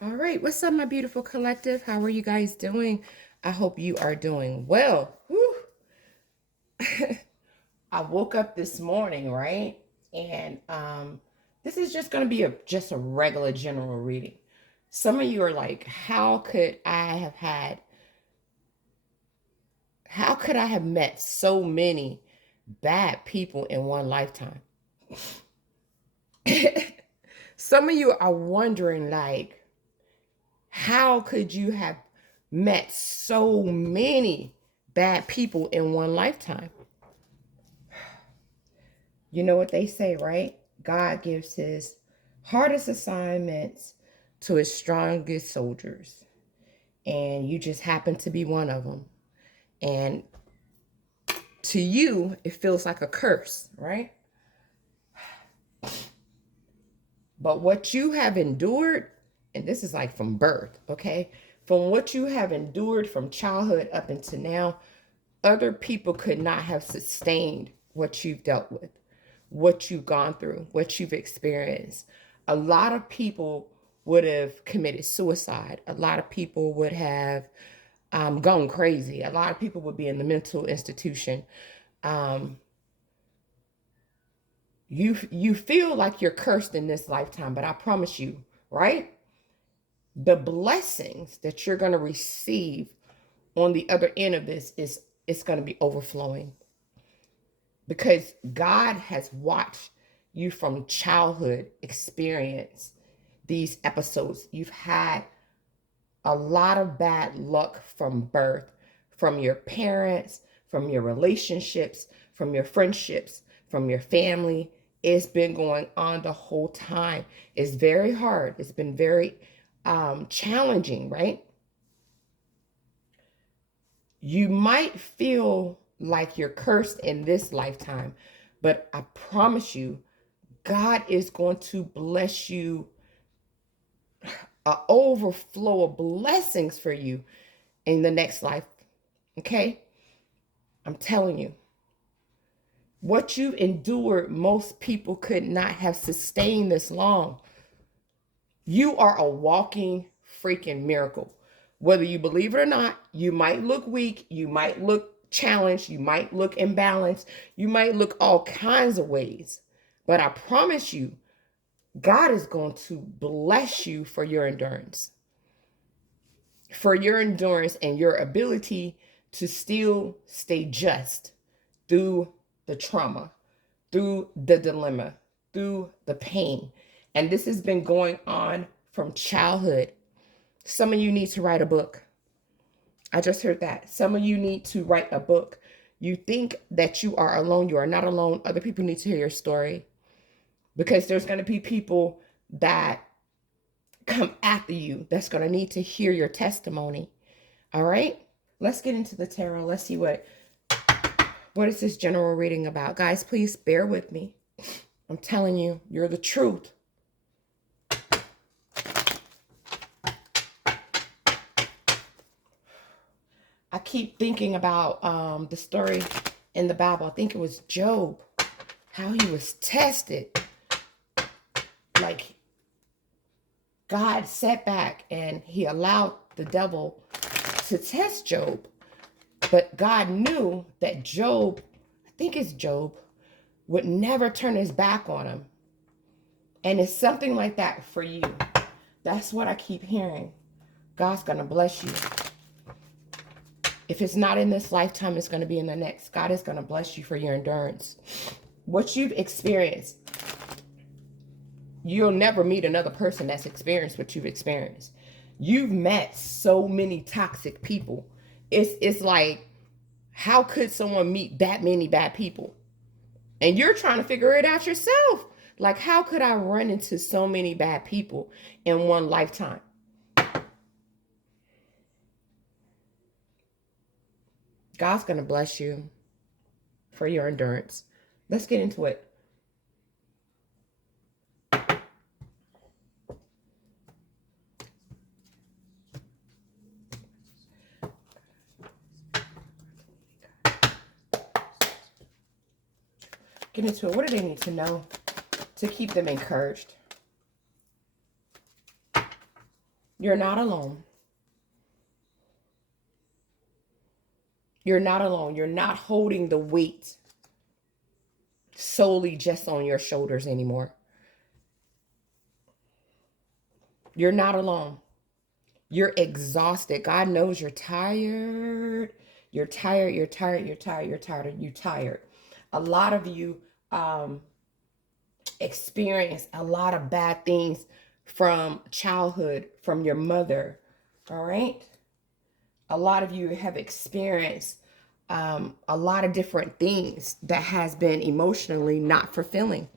All right, what's up, my beautiful collective? How are you guys doing? I hope you are doing well. Whew. I woke up this morning, right? And this is just going to be just a regular general reading. Some of you are like, how could I have met so many bad people in one lifetime? Some of you are wondering, like, how could you have met so many bad people in one lifetime? You know what they say, right? God gives his hardest assignments to his strongest soldiers. And you just happen to be one of them. And to you, it feels like a curse, right? But what you have endured, and this is like from birth, okay? From what you have endured from childhood up until now, other people could not have sustained what you've dealt with, what you've gone through, what you've experienced. A lot of people would have committed suicide. A lot of people would have gone crazy. A lot of people would be in the mental institution. Um, you feel like you're cursed in this lifetime, but I promise you, right? The blessings that you're going to receive on the other end of this is it's going to be overflowing because God has watched you from childhood experience these episodes. You've had a lot of bad luck from birth, from your parents, from your relationships, from your friendships, from your family. It's been going on the whole time. It's very hard. It's been very challenging, right? You might feel like you're cursed in this lifetime, but I promise you, God is going to bless you, an overflow of blessings for you in the next life. Okay? I'm telling you, what you endured, most people could not have sustained this long. You are a walking freaking miracle. Whether you believe it or not, you might look weak, you might look challenged, you might look imbalanced, you might look all kinds of ways. But I promise you, God is going to bless you for your endurance and your ability to still stay just through the trauma, through the dilemma, through the pain. And this has been going on from childhood. Some of you need to write a book. I just heard that. Some of you need to write a book. You think that you are alone. You are not alone. Other people need to hear your story because there's going to be people that come after you that's going to need to hear your testimony. All right? Let's get into the tarot. Let's see what is this general reading about. Guys, please bear with me. I'm telling you, you're the truth. I keep thinking about the story in the Bible. I think it was Job, how he was tested. Like God sat back and he allowed the devil to test Job. But God knew that Job, I think it's Job, would never turn his back on him. And it's something like that for you. That's what I keep hearing. God's going to bless you. If it's not in this lifetime, it's going to be in the next. God is going to bless you for your endurance. What you've experienced, you'll never meet another person that's experienced what you've experienced. You've met so many toxic people. It's like, how could someone meet that many bad people? And you're trying to figure it out yourself. Like, how could I run into so many bad people in one lifetime? God's going to bless you for your endurance. Let's get into it. Get into it. What do they need to know to keep them encouraged? You're not alone. You're not alone. You're not holding the weight solely just on your shoulders anymore. You're not alone. You're exhausted. God knows you're tired. You're tired. You're tired. You're tired. You're tired. You're tired. A lot of you experience a lot of bad things from childhood, from your mother. All right. A lot of you have experienced a lot of different things that has been emotionally not fulfilling.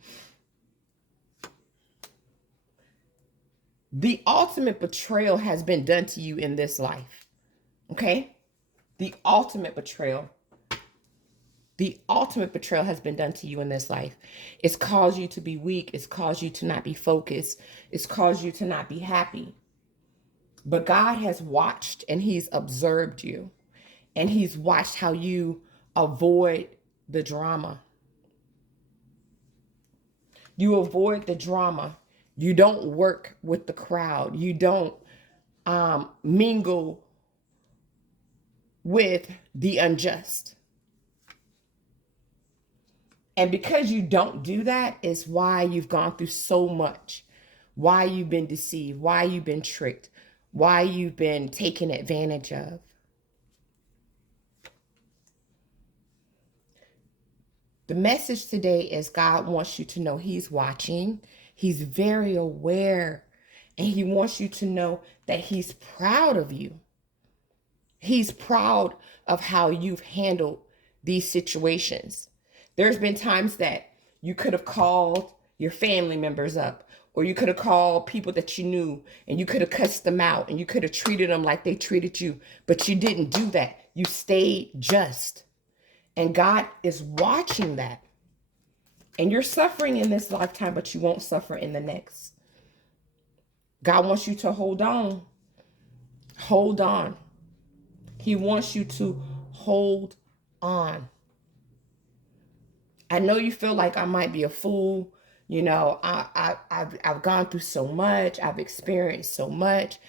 The ultimate betrayal has been done to you in this life. Okay? The ultimate betrayal. The ultimate betrayal has been done to you in this life. It's caused you to be weak. It's caused you to not be focused. It's caused you to not be happy. But God has watched and he's observed you. And he's watched how you avoid the drama. You avoid the drama. You don't work with the crowd. You don't mingle with the unjust. And because you don't do that is why you've gone through so much, why you've been deceived, why you've been tricked, why you've been taken advantage of. The message today is God wants you to know he's watching. He's very aware. And he wants you to know that he's proud of you. He's proud of how you've handled these situations. There's been times that you could have called your family members up, or you could have called people that you knew and you could have cussed them out and you could have treated them like they treated you, but you didn't do that. You stayed just. And God is watching that. And you're suffering in this lifetime, but you won't suffer in the next. God wants you to hold on. Hold on. He wants you to hold on. I know you feel like I might be a fool. You know, I've gone through so much. I've experienced so much.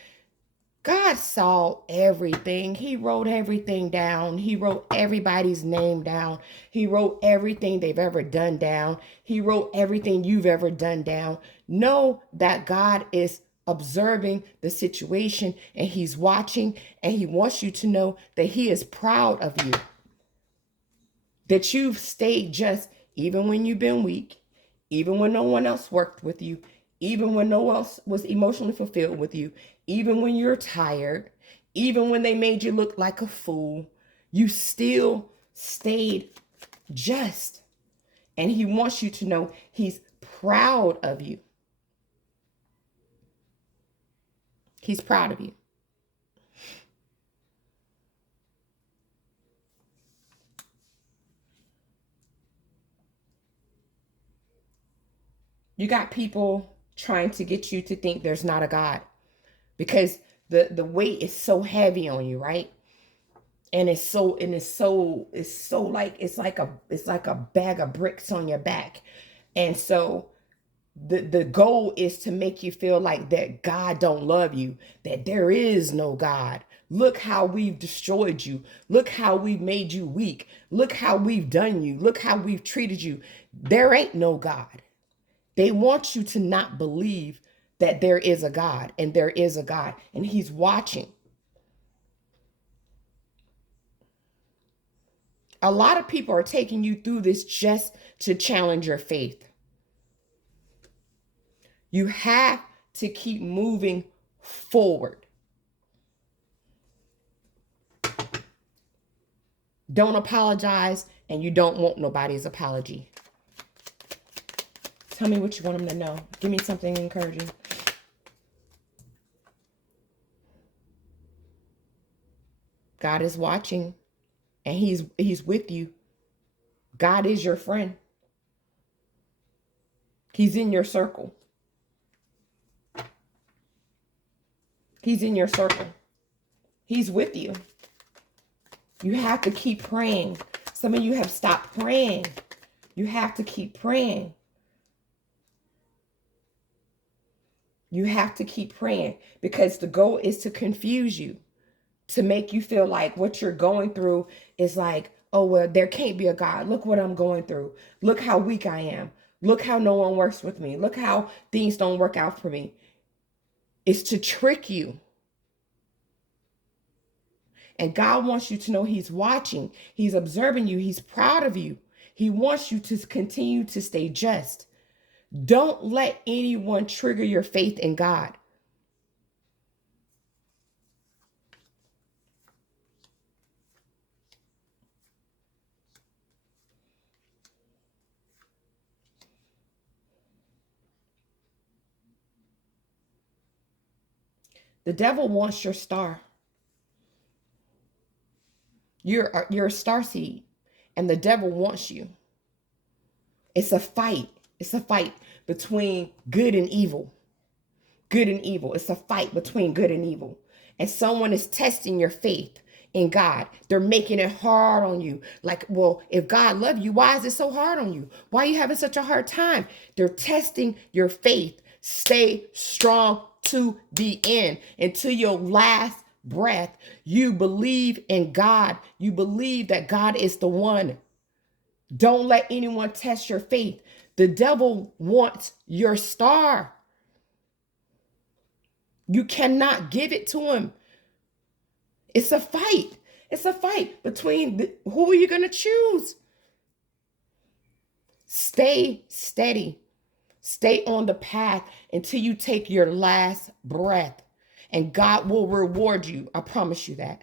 God saw everything. He wrote everything down. He wrote everybody's name down. He wrote everything they've ever done down. He wrote everything you've ever done down. Know that God is observing the situation and he's watching, and he wants you to know that he is proud of you. That you've stayed just even when you've been weak, even when no one else worked with you, even when no one else was emotionally fulfilled with you, even when you're tired, even when they made you look like a fool, you still stayed just. And he wants you to know he's proud of you. He's proud of you. You got people trying to get you to think there's not a God, because the weight is so heavy on you, right? And it's like a bag of bricks on your back. And so the goal is to make you feel like that God don't love you, that there is no God. Look how we've destroyed you. Look how we've made you weak. Look how we've done you. Look how we've treated you. There ain't no God. They want you to not believe that there is a God, and there is a God, and he's watching. A lot of people are taking you through this just to challenge your faith. You have to keep moving forward. Don't apologize, and you don't want nobody's apology. Tell me what you want them to know. Give me something encouraging. God is watching, and he's with you. God is your friend. He's in your circle. He's in your circle. He's with you. You have to keep praying. Some of you have stopped praying. You have to keep praying. You have to keep praying because the goal is to confuse you, to make you feel like what you're going through is like, oh, well, there can't be a God. Look what I'm going through. Look how weak I am. Look how no one works with me. Look how things don't work out for me. It's to trick you. And God wants you to know he's watching. He's observing you. He's proud of you. He wants you to continue to stay just. Don't let anyone trigger your faith in God. The devil wants your star. You're a star seed, and the devil wants you. It's a fight. It's a fight between good and evil. Good and evil. It's a fight between good and evil. And someone is testing your faith in God. They're making it hard on you. Like, well, if God loves you, why is it so hard on you? Why are you having such a hard time? They're testing your faith. Stay strong to the end, until your last breath. You believe in God. You believe that God is the one. Don't let anyone test your faith. The devil wants your star. You cannot give it to him. It's a fight. It's a fight between who are you going to choose? Stay steady. Stay on the path until you take your last breath. And God will reward you. I promise you that.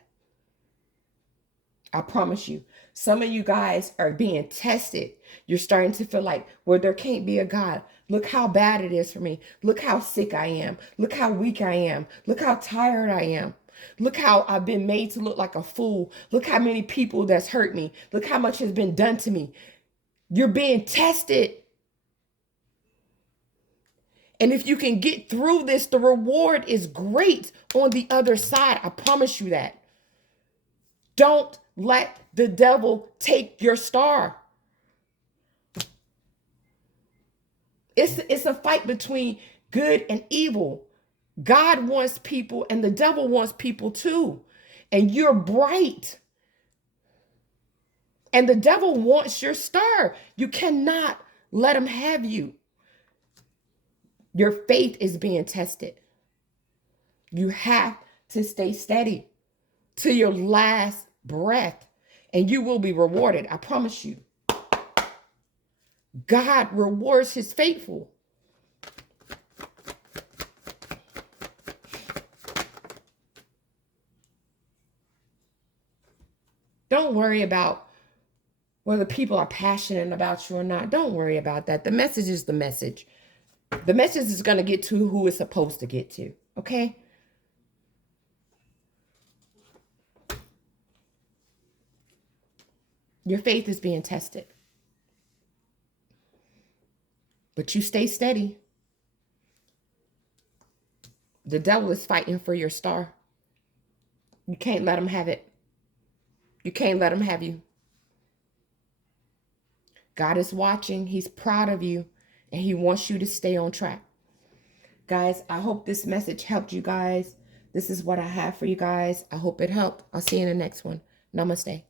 I promise you. Some of you guys are being tested. You're starting to feel like, well, there can't be a God. Look how bad it is for me. Look how sick I am. Look how weak I am. Look how tired I am. Look how I've been made to look like a fool. Look how many people that's hurt me. Look how much has been done to me. You're being tested. And if you can get through this, the reward is great on the other side. I promise you that. Don't let the devil take your star. It's a fight between good and evil. God wants people and the devil wants people too. And you're bright. And the devil wants your star. You cannot let him have you. Your faith is being tested. You have to stay steady to your last breath, and you will be rewarded. I promise you. God rewards his faithful. Don't worry about whether people are passionate about you or not. Don't worry about that. The message is the message. The message is going to get to who it's supposed to get to. Okay? Your faith is being tested. But you stay steady. The devil is fighting for your star. You can't let him have it. You can't let him have you. God is watching. He's proud of you. And he wants you to stay on track. Guys, I hope this message helped you guys. This is what I have for you guys. I hope it helped. I'll see you in the next one. Namaste.